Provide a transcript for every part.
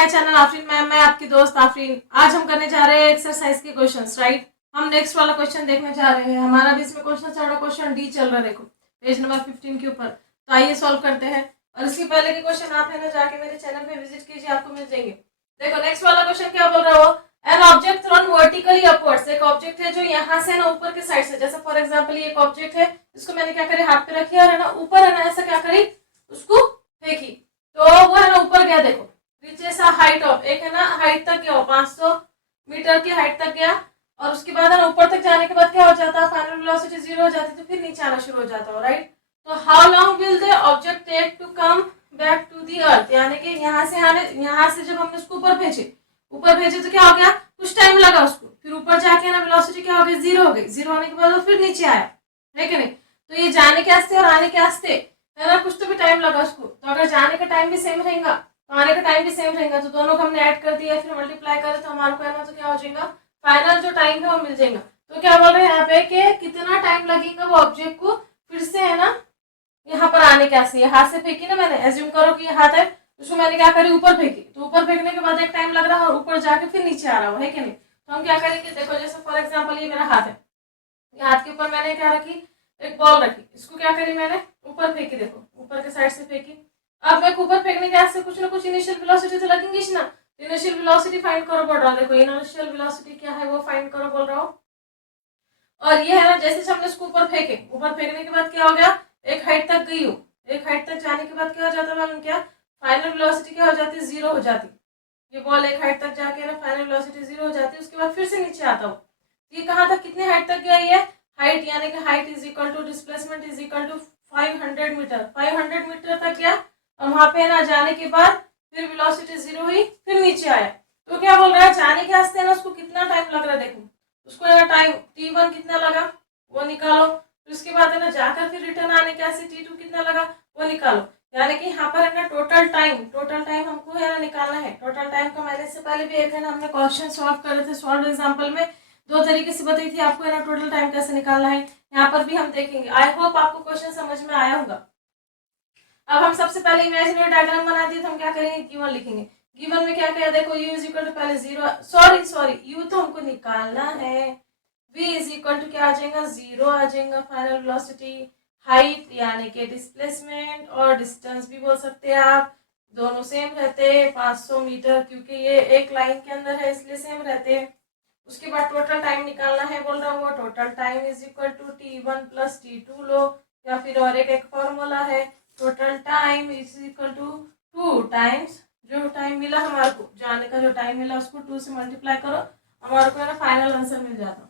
My channel Afreen ma'am. मैं आपकी दोस्त आफरीन। आज हम करने जा रहे हैं एक्सरसाइज के क्वेश्चंस, राइट। हम नेक्स्ट वाला क्वेश्चन देखने जा रहे हैं। हमारा भी इसमें क्वेश्चन चल रहा, क्वेश्चन डी चल रहा है, देखो पेज नंबर 15 के ऊपर। तो आइए सॉल्व करते हैं। और इसके पहले के क्वेश्चन आप है ना जाके मेरे चैनल पे विजिट कीजिए, आपको मिल जाएंगे। देखो नेक्स्ट वाला क्वेश्चन क्या बोल रहा हो, an object thrown vertically upwards. एक ऑब्जेक्ट है जो यहाँ से ना ऊपर के साइड से, जैसे फॉर एग्जाम्पल ये एक ऑब्जेक्ट है, इसको मैंने क्या करी, हाथ पे रखी और है ना ऊपर है ना ऐसा क्या करी, उसको फेंकी, तो वो है ना ऊपर गया। देखो रीचेस हाइट ऑफ, एक है ना हाइट तक गया, 500 मीटर की हाइट तक गया। और उसके बाद है ना ऊपर तक जाने के बाद क्या हो जाता है, फाइनल वेलोसिटी 0 हो जाती, तो फिर नीचे आना शुरू हो जाता है, राइट। तो how long will the object take to come back to the earth, यानी कि यहाँ से जब हमने उसको ऊपर भेजे तो क्या हो गया, कुछ टाइम लगा उसको, फिर ऊपर जाके ना वेलोसिटी क्या हो गई, 0 हो गई। 0 होने के बाद वो फिर नीचे आया, है कि नहीं। तो ये जाने के वास्ते और आने के वास्ते है ना कुछ तो भी टाइम लगा उसको। तो अगर जाने का टाइम भी सेम रहेगा तो आने का टाइम भी सेम रहेगा, तो दोनों को हमने ऐड कर दिया, फिर मल्टीप्लाई करें तो हमारे को है ना तो क्या हो जाएगा, फाइनल जो टाइम है वो मिल जाएगा। तो क्या बोल रहे हैं यहाँ पे कि कितना टाइम लगेगा वो ऑब्जेक्ट को फिर से है ना यहाँ पर आने के वास्ते। हाथ से फेंकी ना मैंने, एज्यूम करो कि ये हाथ है, उसको मैंने क्या करी, ऊपर फेंकी, तो ऊपर फेंकने के बाद एक टाइम लग रहा है और ऊपर जाके फिर नीचे आ रहा है कि नहीं। तो हम क्या करेंगे, देखो जैसे फॉर एग्जाम्पल ये मेरा हाथ है, हाथ के ऊपर मैंने क्या रखी, एक बॉल रखी, इसको क्या करी मैंने ऊपर फेंकी, देखो ऊपर के साइड से फेंकी। अब मैं ऊपर फेंकने के बाद से कुछ ना कुछ इनिशियल वेलोसिटी तो लगेंगी ना, तो इनिशियल वेलोसिटी फाइंड करो बोल रहा हूँ। देखो इनिशियल वेलोसिटी क्या है वो फाइंड करो बोल रहा हूँ। और ये है ना जैसे हमने इसको ऊपर फेंके, ऊपर फेंकने के बाद क्या हो गया, एक हाइट तक गई हो, एक हाइट तक जाने के बाद क्या हो जाता है, क्या फाइनल वेलोसिटी क्या हो जाती है, 0 हो जाती। ये बॉल एक हाइट तक जाके ना फाइनल वेलोसिटी 0 हो जाती है, उसके बाद फिर से नीचे आता हूँ। ये कहाँ तक, कितने हाइट तक गया, ये हाइट यानी कि height is equal to displacement is equal to 500 metre, 500 metre तक गया। और वहां पे ना जाने के बाद फिर वेलोसिटी 0 हुई, फिर नीचे आया। तो क्या बोल रहा है, जाने के वास्ते ना उसको कितना टाइम लग रहा है, देखो उसको ना टाइम t1 कितना लगा वो निकालो, फिर उसके बाद है ना जाकर फिर रिटर्न आने के वास्ते t2 कितना लगा वो निकालो। यानी कि यहाँ पर है ना टोटल टाइम हमको है ना निकालना है। टोटल टाइम का मैंने इससे पहले भी एक है ना हमने क्वेश्चन सॉल्व कर रहे थे, सॉल्व एग्जांपल में 2 तरीके से बताई थी आपको है ना टोटल टाइम कैसे निकालना है। यहाँ पर भी हम देखेंगे। आई होप आपको क्वेश्चन समझ में आया होगा। अब हम सबसे पहले इमेजिनरी डायग्राम बना दिए, तो हम क्या करेंगे, गिवन लिखेंगे। गिवन में क्या क्या, देखो u इज इक्वल टू पहले 0, सॉरी u तो हमको निकालना है। v इज इक्वल टू क्या आ जाएगा, 0 आ जाएगा फाइनल वेलोसिटी। हाइट यानी कि डिस्प्लेसमेंट और डिस्टेंस भी बोल सकते हैं आप, दोनों सेम रहते हैं 500 मीटर, क्योंकि ये एक लाइन के अंदर है इसलिए सेम रहते हैं। उसके बाद टोटल टाइम निकालना है बोल रहा हूँ, total time is equal to t1 plus t2 लो, या फिर और एक फॉर्मूला है, total time is equal to 2 times जो टाइम मिला हमारे को, जाने का जो टाइम मिला उसको 2 से मल्टीप्लाई करो, हमारे को है ना फाइनल आंसर मिल जाता,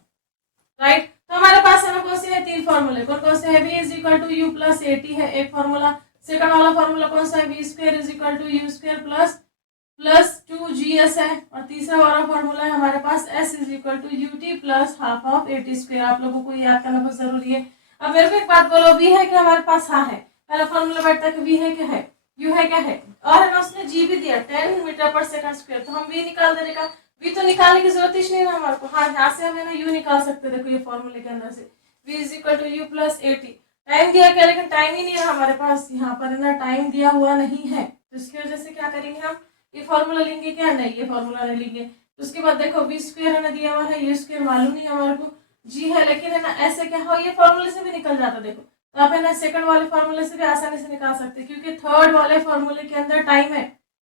राइट। तो हमारे पास है ना कौन से है, 3 फॉर्मूले। कौन से है, v is equal to u plus a t है एक फॉर्मूला। सेकंड वाला फॉर्मूला कौन सा है, v square is equal to u square plus 2GS है। और तीसरा वाला फॉर्मूला है हमारे पास s is equal to u t plus half of a t square. आप लोगों को याद करना बहुत जरूरी है। अब मेरे को एक बात बोलो, v है कि हमारे पास हाँ है, पहला फॉर्मूला बैठता है कि v है क्या है, u है क्या है, और है ना उसने g भी दिया 10 मीटर पर सेकंड स्क्वायर, तो हम v निकाल देने का, v तो निकालने की जरूरत ही नहीं है हमारे को। हाँ यहाँ से हम है ना u निकाल सकते हैं, देखो ये फॉर्मूले के अंदर से v is equal to u plus a t. Time दिया क्या, लेकिन टाइम ही नहीं है हमारे पास, यहाँ पर है ना टाइम दिया हुआ नहीं है, तो इसकी वजह से क्या करेंगे हम, ये फॉर्मूला लेंगे क्या, नहीं ये फॉर्मूला नहीं लेंगे। उसके बाद देखो वी स्क्वायर है ना दिया हुआ है, यू स्क्वायर मालूम नहीं हमारे को, जी है लेकिन है ना ऐसे क्या हो, ये फॉर्मूले से भी निकल जाता। देखो तो आप है ना सेकंड वाले फॉर्मूले से भी आसानी से निकाल सकते हैं, क्योंकि थर्ड वाले फॉर्मूले के अंदर टाइम है,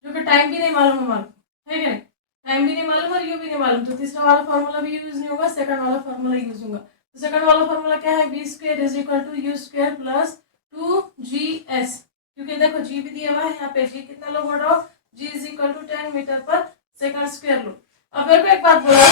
जो कि टाइम भी नहीं मालूम हमारे को, है क्या, टाइम भी नहीं मालूम और यू भी नहीं मालूम, तो तीसरा वाला फॉर्मूला भी यूज नहीं होगा, सेकंड वाला फॉर्मूला यूज होगा। तो सेकंड वाला फॉर्मूला क्या है, v square is equal to u square plus 2GS, क्योंकि देखो जी भी दिया हुआ है यहाँ पे, जी कितना लो बोल रहा हो, g is equal to 10 metre per second square लो। अब मेरे को एक बात बोलो,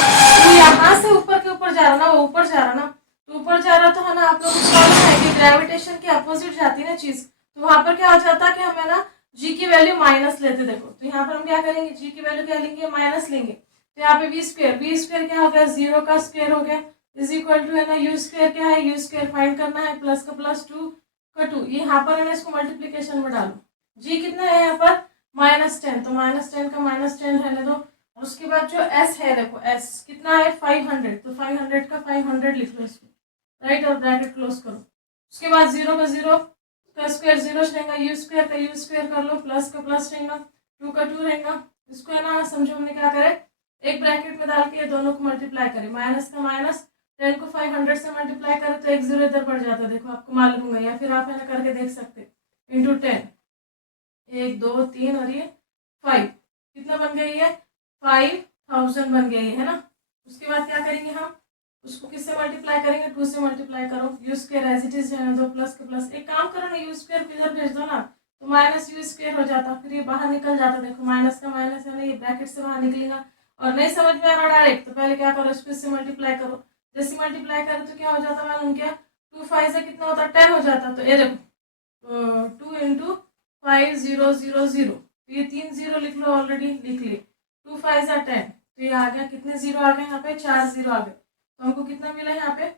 तो यहाँ से ऊपर के ऊपर जा रहा ना, वो ऊपर जा रहा ना, तो ऊपर जा रहा तो है ना आप लोगों को मालूम है कि ग्रेविटेशन के अपोजिट जाती है ना चीज, तो वहां पर क्या हो जाता है कि हमें ना g की वैल्यू माइनस लेते। देखो तो यहाँ पर हम क्या करेंगे, g की वैल्यू क्या लेंगे, माइनस लेंगे। तो यहाँ पे वी स्क्वायर क्या हो गया, 0 का स्क्वायर हो गया, इज इक्वल टू है ना यू स्क्वायर क्या है, यू स्क्वायर फाइंड करना है, प्लस का प्लस 2 का 2, यहाँ पर है ना इसको मल्टीप्लीकेशन में डालो, g कितना है यहाँ पर -10, तो -10 का -10 रहने दो। और उसके बाद जो s है, देखो s कितना है 500, तो 500 का 500 लिख लो इसको, राइट, और ब्रैकेट क्लोज करो। उसके बाद 0 का 0 का स्क्वायर 0 रहेगा, यू स्क्वायर का यू स्क्वायर कर लो, प्लस का प्लस रहेगा, 2 का 2 रहेगा, इसको है ना समझो हमने क्या करे, एक ब्रैकेट में डाल के दोनों को मल्टीप्लाई करें, माइनस का माइनस, 10 को 500 से मल्टीप्लाई करें तो एक जीरो इधर बढ़ जाता है, देखो आपको मालूम होगा, या फिर आप है ना करके देख सकते, इंटू 10, 1 2 3 और ये 5, कितना बन गया ये 5000 बन गया ये, है ना। उसके बाद क्या करेंगे हम, उसको किससे मल्टीप्लाई करेंगे, 2 से मल्टीप्लाई करो, u square as it is रहने दो, प्लस के प्लस, एक काम करो ना, यू स्क्वायर इधर भेज दो ना, तो माइनस यू स्क्वायर हो जाता, फिर ये बाहर निकल जाता, देखो माइनस का माइनस है ना, ये ब्रैकेट से बाहर निकलेगा। और नहीं समझ में आ रहा डायरेक्ट, तो पहले क्या करो, इसको इससे मल्टीप्लाई करो, जैसे मल्टीप्लाई करो तो क्या हो जाता मालूम क्या, 2 5 से कितना होता है 10 हो जाता, तो ये देखो 2 इंटू 5 0 0 0, तो ये 3 जीरो लिख लो, ऑलरेडी लिख लिए, 2 5 जा 10, तो ये आ गया, कितने जीरो आ गए यहाँ पे, 4 जीरो आ गए, तो हमको कितना मिला यहाँ पे,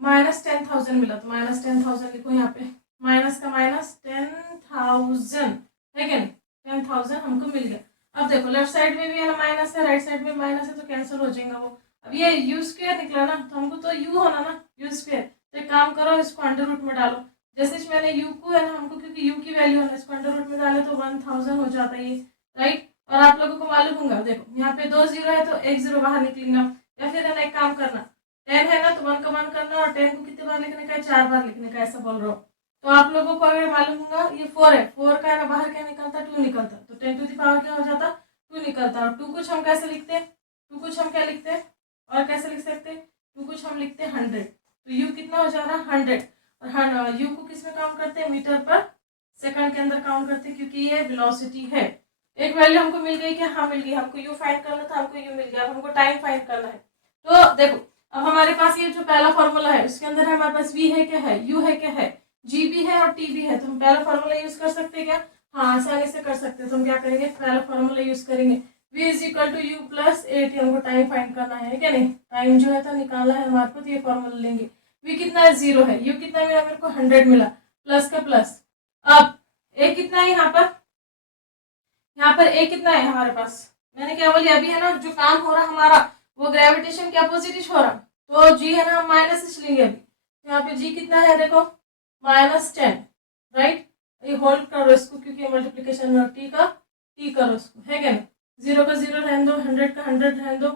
माइनस 10,000 मिला, तो माइनस 10,000 लिखो यहाँ पे, माइनस का माइनस 10,000, ठीक है, 10,000 हमको मिल गया। अब देखो लेफ्ट साइड में भी है ना माइनस है, राइट साइड में माइनस है, तो कैंसिल हो जाएगा वो। अब ये यू स्क्वायर निकला ना, तो हमको तो यू होना ना, यू स्क्वायर, तो एक काम करो, इसको अंडर रूट में डालो, जैसे मैंने यू को है ना, हमको क्योंकि यू की वैल्यू है ना, इसको अंडर रूट में डाले तो 1000 हो जाता है ये, राइट। और आप लोगों को मालूम होगा, देखो यहाँ पे 2 जीरो है तो एक जीरो बाहर निकलेगा, या फिर है ना एक काम करना, 10 है ना तो 1 का 1 करना, और 10 को कितने बार लिखने का है, 4 बार लिखने का, ऐसा बोल रहा हूँ। तो आप लोगों को अगर मालूम होगा, ये 4 है, 4 का है ना बाहर क्या निकलता, 2 निकलता, तो 10 टू द पावर क्या हो जाता, 2 निकलता। और 2 कुछ हम कैसे लिखते, 2 कुछ हम क्या लिखते, और कैसे लिख सकते, 2 कुछ हम लिखते 100, तो यू कितना हो जा रहा 100, और यू को किस में काउंट करते हैं, मीटर पर सेकंड के अंदर काउंट करते हैं, क्योंकि ये वेलोसिटी है। एक वैल्यू हमको मिल गई क्या, हाँ मिल गई, हमको यू फाइंड करना था, हमको यू मिल गया, अब हमको टाइम फाइंड करना है। तो देखो अब हमारे पास ये जो पहला फॉर्मूला है, उसके अंदर हमारे पास v है क्या है, u है क्या है, g भी है और t भी है, तो हम पहला फॉर्मूला यूज कर सकते हैं क्या, हाँ आसानी से कर सकते हैं। तो हम क्या करेंगे, पहला फॉर्मूला यूज करेंगे, v is equal to u plus a t, हमको टाइम फाइंड करना है क्या नहीं, टाइम जो है तो निकालना है हमारे को, तो ये फॉर्मूला लेंगे, v कितना है 0 है, u कितना मिला मेरे को 100 मिला, प्लस का प्लस। अब a कितना है यहाँ पर a कितना है हमारे पास, मैंने क्या बोली अभी है ना, जो काम हो रहा हमारा वो ग्रेविटेशन के अपोजिट हो रहा, तो जी है ना हम माइनस इच लेंगे अभी, यहाँ पे जी कितना है देखो -10, राइट। ये होल्ड करो इसको, क्योंकि मल्टीप्लीकेशन में टी का टी करो इसको, है क्या, 0 का 0 रहने दो, 100 का 100 रहने दो,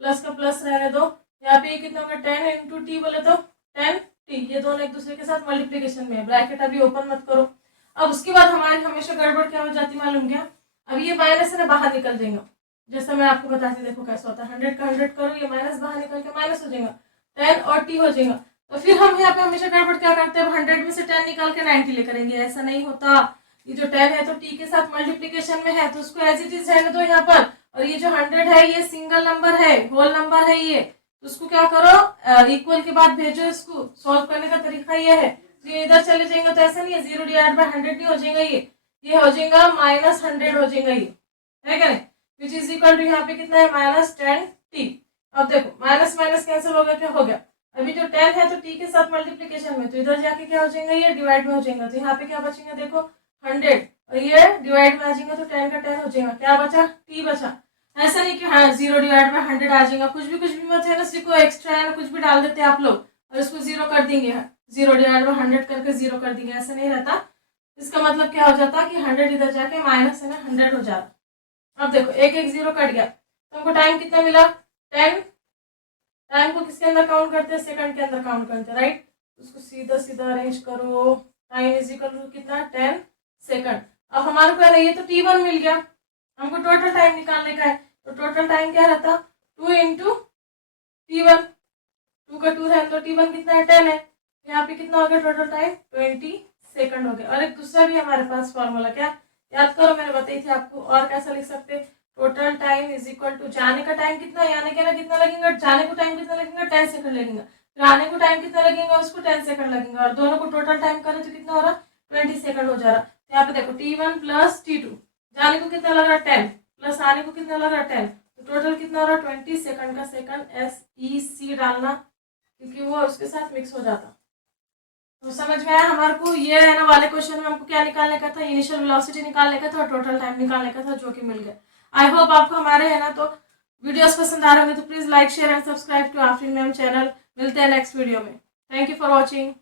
प्लस का प्लस रहने दो, यहाँ पे कितना होगा 10 इंटू टी बोले तो 10 टी, ये दोनों एक दूसरे के साथ मल्टीप्लीकेशन में है, ब्रैकेट अभी ओपन मत करो। अब उसके बाद हमारी हमेशा गड़बड़ क्या हो जाती मालूम क्या, अब ये माइनस है ना बाहर निकल जाएगा, जैसा मैं आपको बताती देखो कैसा होता है, 100 का 100 करो, ये माइनस बाहर निकल के माइनस हो जाएगा, 10 और टी हो जाएगा। तो फिर हम यहाँ पे हमेशा गड़बड़ क्या करते हैं, 100 में से 10 निकाल के 90 ले करेंगे, ऐसा नहीं होता। ये जो 10 है तो टी के साथ मल्टीप्लीकेशन में है, तो उसको एज इट इज रहने दो यहाँ पर, और ये जो 100 है ये सिंगल नंबर है, होल नंबर है ये, तो उसको क्या करो इक्वल के बाद भेजो, इसको सॉल्व करने का तरीका ये है। तो ये इधर चले जाएंगे तो ऐसा नहीं है, 0 डिवाइड बाय 100 नहीं हो जाएगा, ये हो जाएगा -100 हो जाएगा, ये है क्या नहीं, विच इज इक्वल टू यहाँ पे कितना है -10t। अब देखो माइनस माइनस कैंसिल हो गया, क्या हो गया, अभी जो 10 है तो t के साथ मल्टीप्लीकेशन में, तो इधर जाके क्या हो जाएगा, ये डिवाइड में हो जाएगा, तो यहाँ पे क्या बचेगा देखो 100, और ये डिवाइड में आ जाएगा तो 10 का 10 हो जाएगा, क्या बचा t बचा। ऐसा नहीं कि हाँ 0 डिवाइड बाय 100 आ जाएगा, कुछ भी मत है ना, सीखो एक्स्ट्रा है ना, कुछ भी डाल देते हैं आप लोग और इसको 0 कर देंगे, 0 डिवाइड बाय 100 करके 0 कर देंगे, ऐसा नहीं रहता। इसका मतलब क्या हो जाता कि 100 इधर जाके माइनस है ना 100 हो जाता। अब देखो एक एक 0 कट गया, तो हमको टाइम कितना मिला 10, टाइम को किसके अंदर काउंट करते हैं, सेकंड के अंदर काउंट करते हैं, राइट। उसको सीधा सीधा अरेंज करो, टाइम इज इक्वल टू कितना 10 सेकंड। अब हमारे को ये तो t1 मिल गया, हमको टोटल टाइम निकालने का है, तो टोटल टाइम क्या रहता 2 इंटू t1, 2 का 2 है तो t1 कितना है 10 है, यहाँ पे कितना हो गया टोटल टाइम 20 सेकंड हो गया। और एक दूसरा भी हमारे पास फॉर्मूला, क्या याद करो मैंने बताई थी आपको, और कैसा लिख सकते, total time is equal to जाने का टाइम कितना, यानी कि ना कितना लगेगा, जाने को टाइम कितना लगेगा 10 सेकंड लगेगा, फिर आने को टाइम कितना लगेगा उसको 10 सेकंड लगेगा, और दोनों को टोटल टाइम करें तो कितना हो रहा 20 सेकंड हो जा रहा। तो यहाँ पे देखो t1 प्लस t2, जाने को कितना लग रहा 10 प्लस आने को कितना लग रहा 10, तो टोटल कितना हो रहा 20 सेकंड का सेकंड SEC डालना, क्योंकि वो उसके साथ मिक्स हो जाता। तो समझ में आया हमारे को, ये है ना वाले क्वेश्चन में हमको क्या निकालने का था, इनिशियल वेलोसिटी निकालने का था और टोटल टाइम निकालने का था, जो कि मिल गया। आई होप आपको हमारे है ना तो वीडियोस पसंद आ रहे होंगे, तो please like share and subscribe to Afreen ma'am channel. मिलते हैं नेक्स्ट वीडियो में। Thank you for watching.